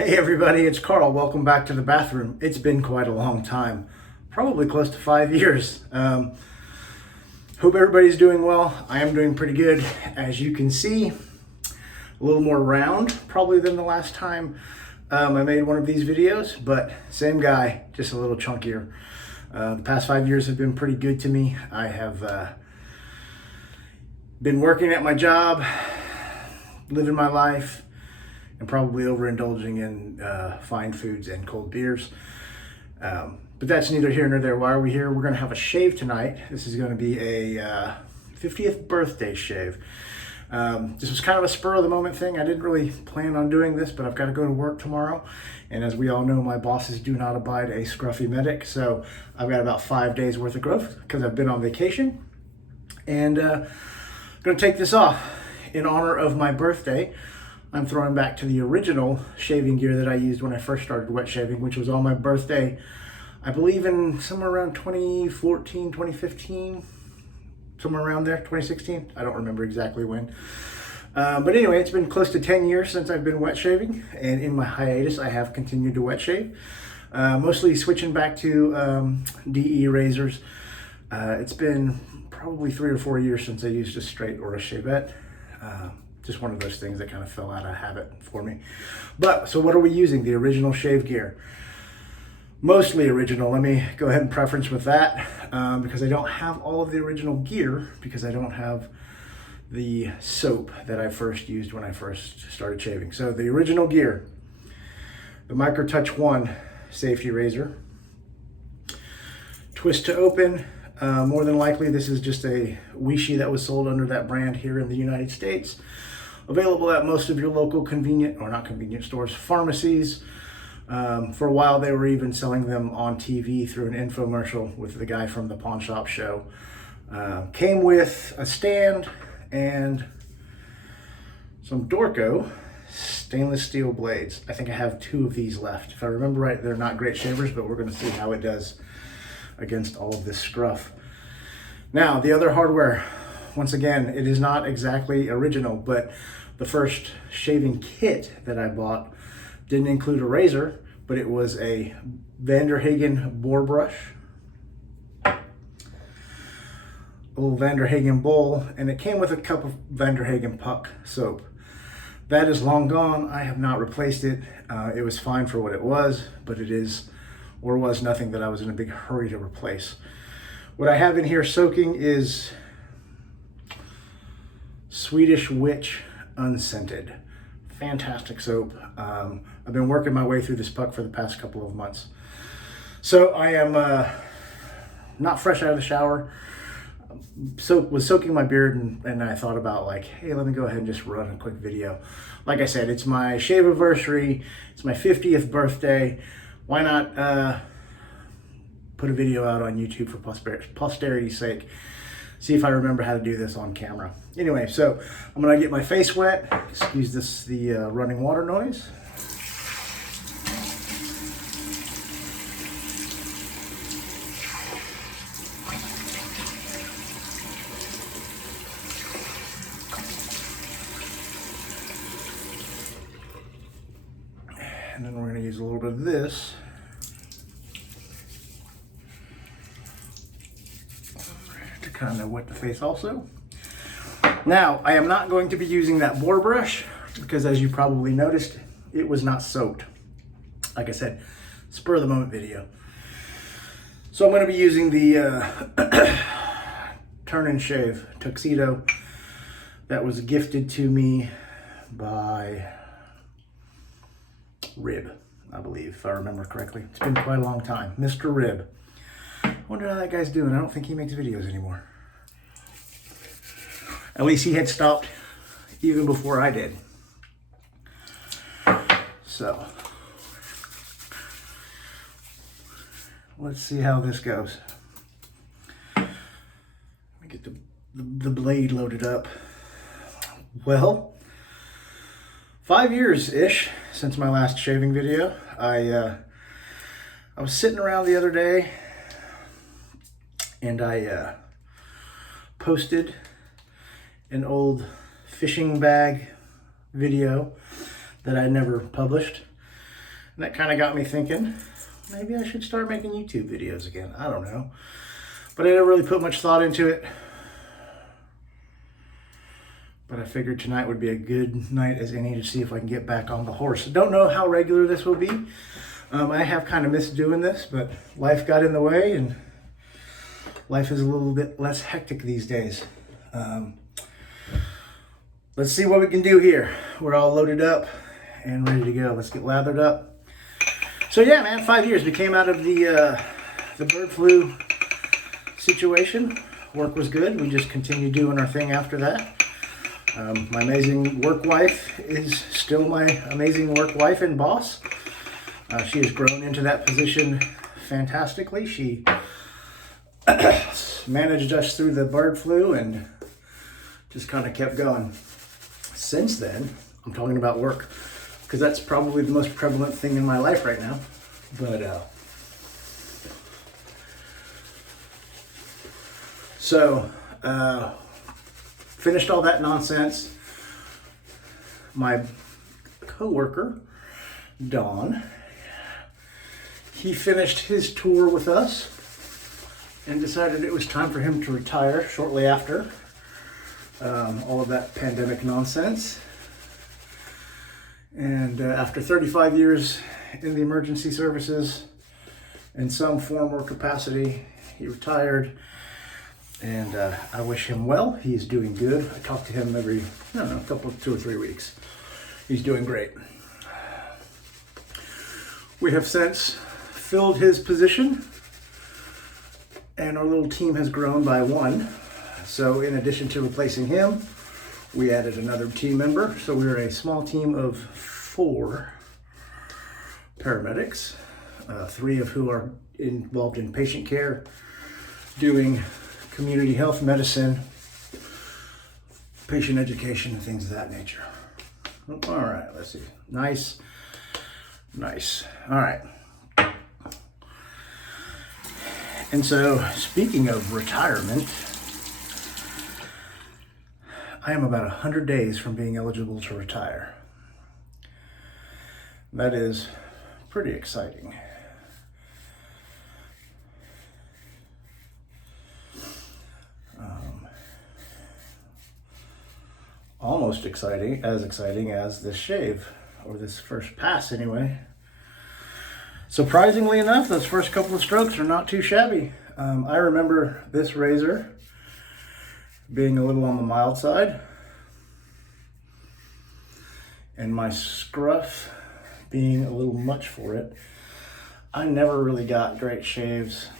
Hey everybody, it's Carl. Welcome back to the bathroom. It's been quite a long time, probably close to 5 years. Hope everybody's doing well. I am doing pretty good. As you can see, a little more round probably than the last time I made one of these videos, but same guy, just a little chunkier. The past 5 years have been pretty good to me. I have been working at my job, living my life, and probably overindulging in fine foods and cold beers. But that's neither here nor there. Why are we here? We're gonna have a shave tonight. This is gonna be a 50th birthday shave. This was kind of a spur of the moment thing. I didn't really plan on doing this, but I've got to go to work tomorrow. And as we all know, my bosses do not abide a scruffy medic. So I've got about 5 days worth of growth because I've been on vacation. And I'm gonna take this off in honor of my birthday. I'm throwing back to the original shaving gear that I used when I first started wet shaving, which was on my birthday, I believe in somewhere around 2014, 2015, somewhere around there, 2016. I don't remember exactly when. But anyway, it's been close to 10 years since I've been wet shaving, and in my hiatus, I have continued to wet shave, mostly switching back to DE razors. It's been probably 3 or 4 years since I used a straight or a shavette. Just one of those things that kind of fell out of habit for me. But, so what are we using? The original shave gear. Mostly original. Let me go ahead and preference with that because I don't have all of the original gear because I don't have the soap that I first used when I first started shaving. So the original gear, the MicroTouch One safety razor. Twist to open. More than likely, this is just a Wishi that was sold under that brand here in the United States. Available at most of your local convenient, or not convenient stores, pharmacies. For a while, they were even selling them on TV through an infomercial with the guy from the Pawn Shop Show. Came with a stand and some Dorco stainless steel blades. I think I have 2 of these left. If I remember right, they're not great shavers, but we're going to see how it does against all of this scruff. Now, the other hardware, once again, it is not exactly original, but the first shaving kit that I bought didn't include a razor, but it was a Hagen boar brush, a little Hagen bowl, and it came with a cup of Hagen puck soap. That is long gone. I have not replaced it. It was fine for what it was, but it is or was nothing that I was in a big hurry to replace. What I have in here soaking is Swedish Witch unscented. Fantastic soap. I've been working my way through this puck for the past couple of months. So I am not fresh out of the shower. Was soaking my beard and I thought about like, hey, let me go ahead and just run a quick video. Like I said, it's my shave anniversary. It's my 50th birthday. Why not put a video out on YouTube for posterity's sake? See if I remember how to do this on camera. Anyway, so I'm gonna get my face wet. Excuse the running water noise. And then we're gonna use a little bit of this. To kind of wet the face also. Now, I am not going to be using that boar brush because as you probably noticed, it was not soaked. Like I said, spur of the moment video. So I'm going to be using the Turn and Shave tuxedo that was gifted to me by Rib, I believe, if I remember correctly. It's been quite a long time. Mr. Rib. I wonder how that guy's doing. I don't think he makes videos anymore. At least he had stopped even before I did. So, let's see how this goes. Let me get the blade loaded up. Well, 5 years-ish since my last shaving video. I was sitting around the other day and I posted an old fishing bag video that I never published. And that kind of got me thinking, maybe I should start making YouTube videos again. I don't know. But I didn't really put much thought into it. But I figured tonight would be a good night as any to see if I can get back on the horse. Don't know how regular this will be. I have kind of missed doing this, but life got in the way, and life is a little bit less hectic these days. Let's see what we can do here. We're all loaded up and ready to go. Let's get lathered up. So yeah, man, 5 years. We came out of the bird flu situation. Work was good. We just continued doing our thing after that. My amazing work wife is still my amazing work wife and boss. She has grown into that position fantastically. She managed us through the bird flu and just kind of kept going. Since then, I'm talking about work because that's probably the most prevalent thing in my life right now. But finished all that nonsense. My coworker, Don, he finished his tour with us and decided it was time for him to retire shortly after all of that pandemic nonsense. And after 35 years in the emergency services in some form or capacity, he retired. And I wish him well. He's doing good. I talk to him every, I don't know, 2 or 3 weeks. He's doing great. We have since filled his position, and our little team has grown by 1. So in addition to replacing him, we added another team member. So we're a small team of 4 paramedics, 3 of who are involved in patient care, doing community health medicine, patient education, and things of that nature. All right, let's see. Nice. All right. And so, speaking of retirement, I am about 100 days from being eligible to retire. That is pretty exciting. Almost exciting as this shave, or this first pass anyway. Surprisingly enough, those first couple of strokes are not too shabby. I remember this razor being a little on the mild side, and my scruff being a little much for it. I never really got great shaves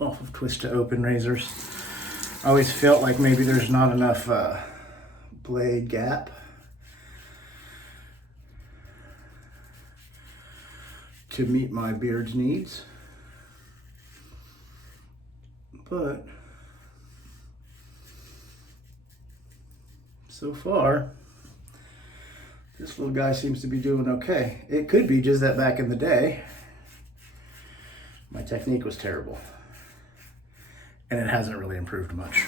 off of twist to open razors. I always felt like maybe there's not enough blade gap to meet my beard's needs. But so far, this little guy seems to be doing okay. It could be just that back in the day, my technique was terrible. And it hasn't really improved much.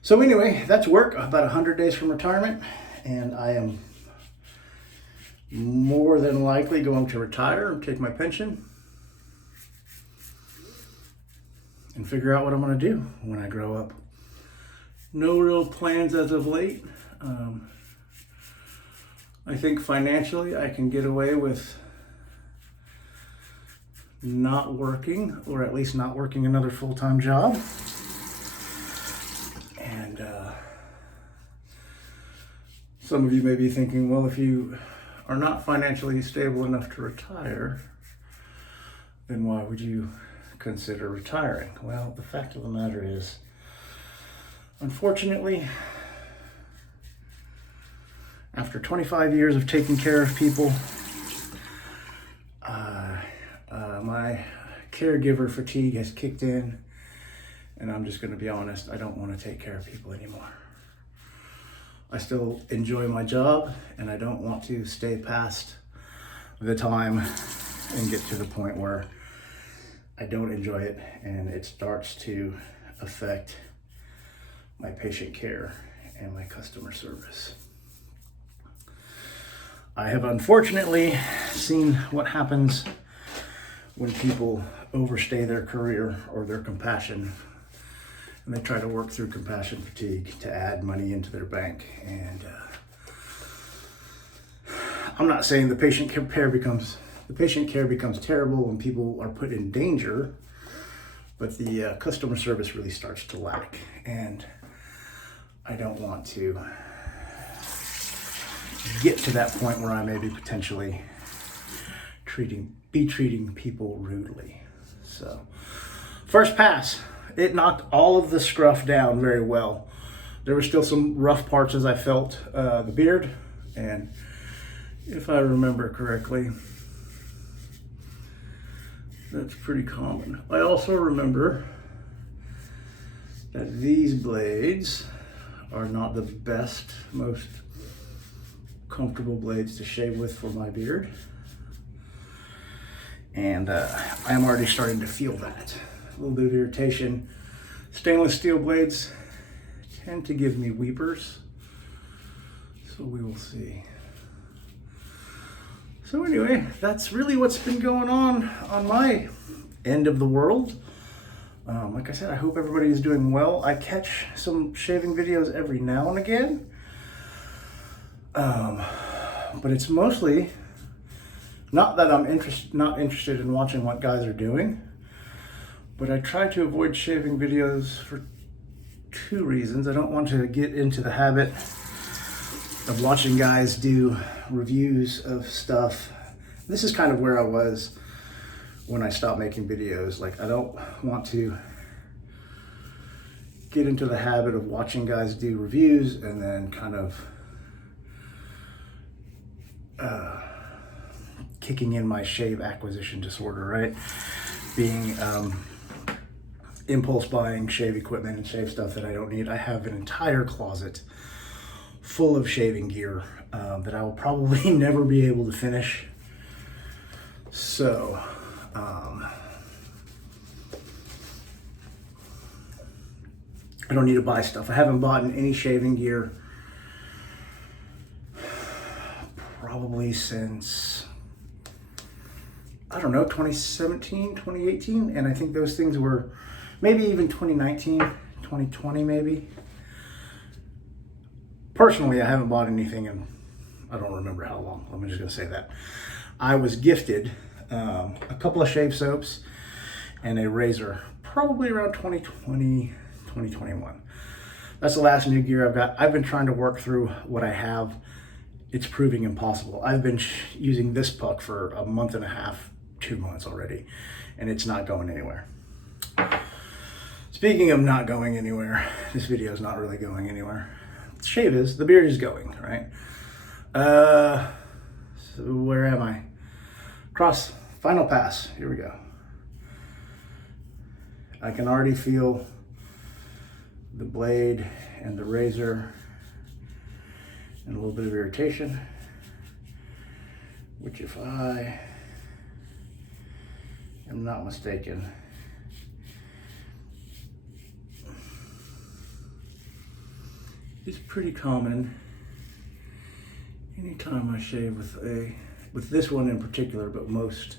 So anyway, that's work. About 100 days from retirement, and I am more than likely going to retire and take my pension and figure out what I'm going to do when I grow up. No real plans as of late. I think financially I can get away with not working, or at least not working another full-time job. And some of you may be thinking, well, if you are not financially stable enough to retire, then why would you consider retiring? Well, the fact of the matter is, unfortunately, after 25 years of taking care of people, my caregiver fatigue has kicked in, and I'm just going to be honest, I don't want to take care of people anymore. I still enjoy my job, and I don't want to stay past the time and get to the point where I don't enjoy it and it starts to affect my patient care and my customer service. I have unfortunately seen what happens when people overstay their career or their compassion, and they try to work through compassion fatigue to add money into their bank. And I'm not saying the patient care becomes terrible when people are put in danger, but the customer service really starts to lack, and I don't want to get to that point where I may be potentially treating people rudely. So, first pass, it knocked all of the scruff down very well. There were still some rough parts as I felt the beard, and if I remember correctly, that's pretty common. I also remember that these blades are not the best, most comfortable blades to shave with for my beard. And I'm already starting to feel that. A little bit of irritation. Stainless steel blades tend to give me weepers, so we will see. So anyway, that's really what's been going on my end of the world. Like I said, I hope everybody is doing well. I catch some shaving videos every now and again. But it's mostly not that I'm not interested in watching what guys are doing, but I try to avoid shaving videos for two reasons. I don't want to get into the habit of watching guys do reviews of stuff. This is kind of where I was when I stopped making videos. Like, I don't want to get into the habit of watching guys do reviews and then kind of kicking in my shave acquisition disorder, right? Being impulse buying shave equipment and shave stuff that I don't need. I have an entire closet full of shaving gear that I will probably never be able to finish. So I don't need to buy stuff. I haven't bought any shaving gear probably since, I don't know, 2017, 2018. And I think those things were maybe even 2019, 2020 maybe. Personally, I haven't bought anything in, I don't remember how long. I'm just gonna say that. I was gifted a couple of shave soaps and a razor, probably around 2020, 2021. That's the last new gear I've got. I've been trying to work through what I have. It's proving impossible. I've been using this puck for a month and a half, 2 months already, and it's not going anywhere. Speaking of not going anywhere, this video is not really going anywhere. The shave is, the beard is going, right? So where am I? Cross, final pass, here we go. I can already feel the blade and the razor and a little bit of irritation, which, if I am not mistaken, is pretty common anytime I shave with this one in particular, but most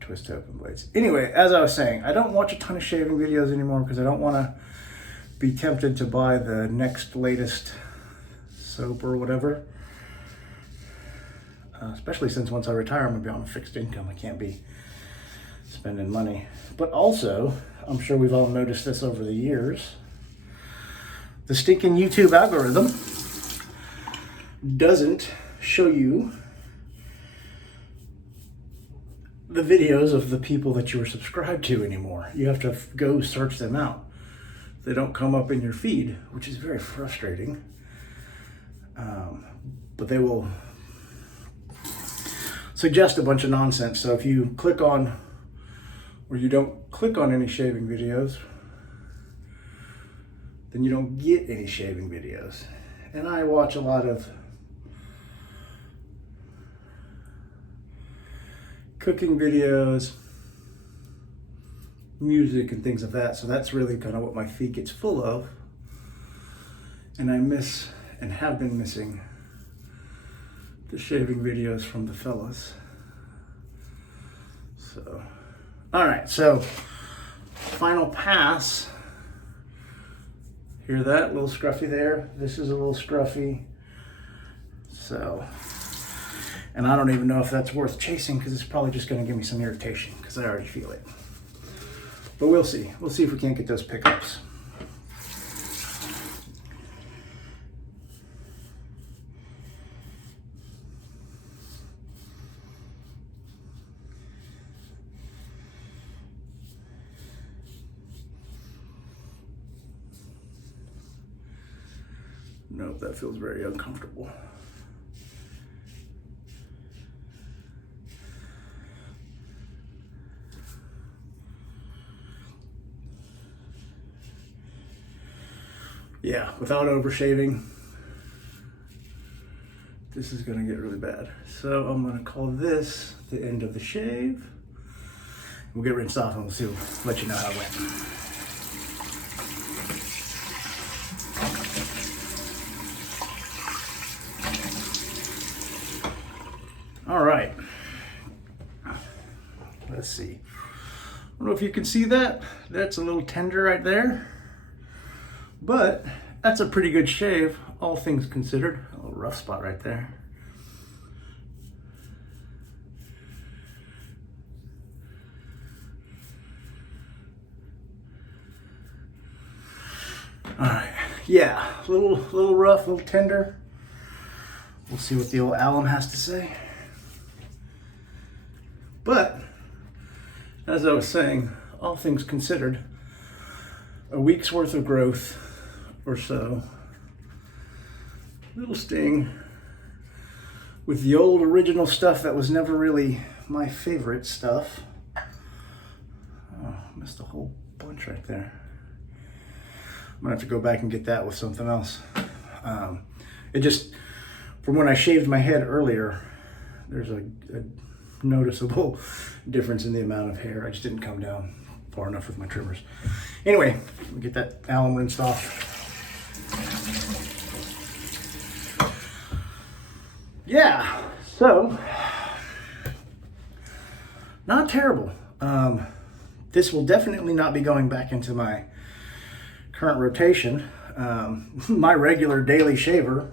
twist open blades. Anyway, as I was saying, I don't watch a ton of shaving videos anymore because I don't want to be tempted to buy the next latest soap or whatever. Especially since once I retire, I'm gonna be on a fixed income. I can't be spending money. But also, I'm sure we've all noticed this over the years, the stinking YouTube algorithm doesn't show you the videos of the people that you were subscribed to anymore. You have to go search them out. They don't come up in your feed, which is very frustrating. But they will suggest a bunch of nonsense. So if you click on, or you don't click on any shaving videos, then you don't get any shaving videos. And I watch a lot of cooking videos, music, and things like that. So that's really kind of what my feed gets full of. And I miss and have been missing the shaving videos from the fellas. So, all right, so final pass. Hear that? A little scruffy there. This is a little scruffy. So, and I don't even know if that's worth chasing because it's probably just gonna give me some irritation because I already feel it. But we'll see. We'll see if we can't get those pickups. Nope, that feels very uncomfortable. Yeah, without overshaving, this is gonna get really bad. So I'm gonna call this the end of the shave. We'll get rinsed off and we'll see, let you know how it went. All right, let's see. I don't know if you can see that. That's a little tender right there, but that's a pretty good shave, all things considered. A little rough spot right there. All right, yeah, a little rough, a little tender. We'll see what the old alum has to say. But, as I was saying, all things considered, a week's worth of growth or so, little sting with the old original stuff that was never really my favorite stuff. Oh, missed a whole bunch right there. I'm gonna have to go back and get that with something else. It just, from when I shaved my head earlier, there's a noticeable difference in the amount of hair. I just didn't come down far enough with my trimmers. Anyway, let me get that alum rinsed off. Yeah, so not terrible. This will definitely not be going back into my current rotation. My regular daily shaver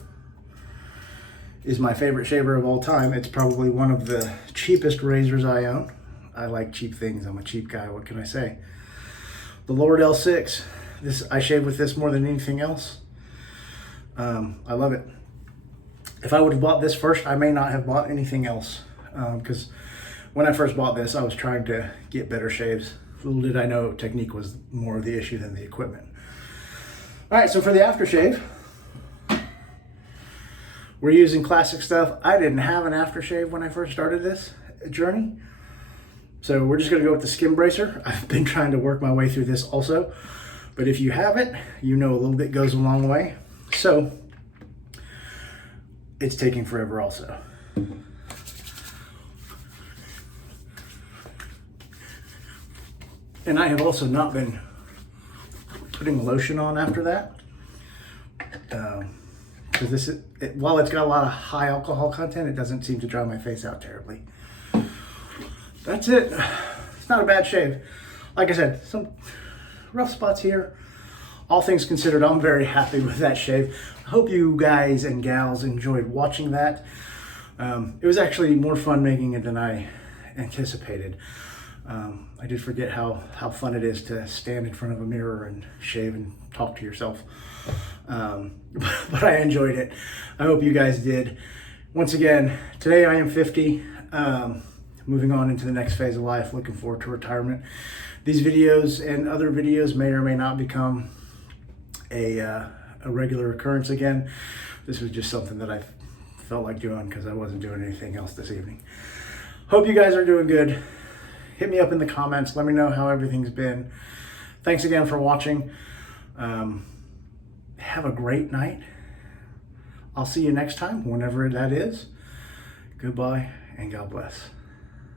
is my favorite shaver of all time. It's probably one of the cheapest razors I own. I like cheap things. I'm a cheap guy. What can I say? The Lord L6. I shave with this more than anything else. I love it. If I would have bought this first, I may not have bought anything else. Because when I first bought this, I was trying to get better shaves. Little did I know technique was more of the issue than the equipment. All right, so for the aftershave, we're using classic stuff. I didn't have an aftershave when I first started this journey. So we're just gonna go with the skin bracer. I've been trying to work my way through this also, but if you have it, you know a little bit goes a long way. So it's taking forever also. And I have also not been putting lotion on after that. Because while it's got a lot of high alcohol content, it doesn't seem to dry my face out terribly. That's it. It's not a bad shave. Like I said, some rough spots here. All things considered, I'm very happy with that shave. I hope you guys and gals enjoyed watching that. It was actually more fun making it than I anticipated. I did forget how fun it is to stand in front of a mirror and shave and talk to yourself. But I enjoyed it. I hope you guys did. Once again, today I am 50, moving on into the next phase of life, looking forward to retirement. These videos and other videos may or may not become a regular occurrence again. This was just something that I felt like doing because I wasn't doing anything else this evening. Hope you guys are doing good. Hit me up in the comments. Let me know how everything's been. Thanks again for watching. Have a great night. I'll see you next time, whenever that is. Goodbye and God bless.